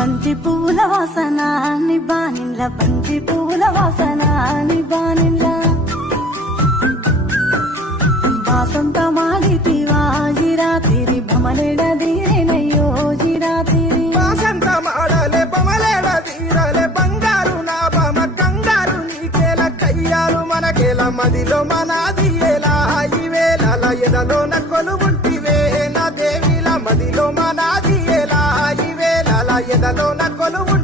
బంతి పూల వాసన నిబానిల్ల బంతి పూల వాసన నిబానిల్ల వాసంత మాడితివా జిరాతిరి భమలెడదీరెనయ్యో జిరాతిరి వాసంత మాడలే బమలేడదీరలే బంగారు నా బమ కంగారు నీకేల కయ్యాలు మనకేల మదిలో మనాది ఎలా ఈవేళ ఎదలో నా కొలువుంటివే నా దేవిల మదిలో మనాది ఎలా ఈవేళ ఎదలో నా కొలువు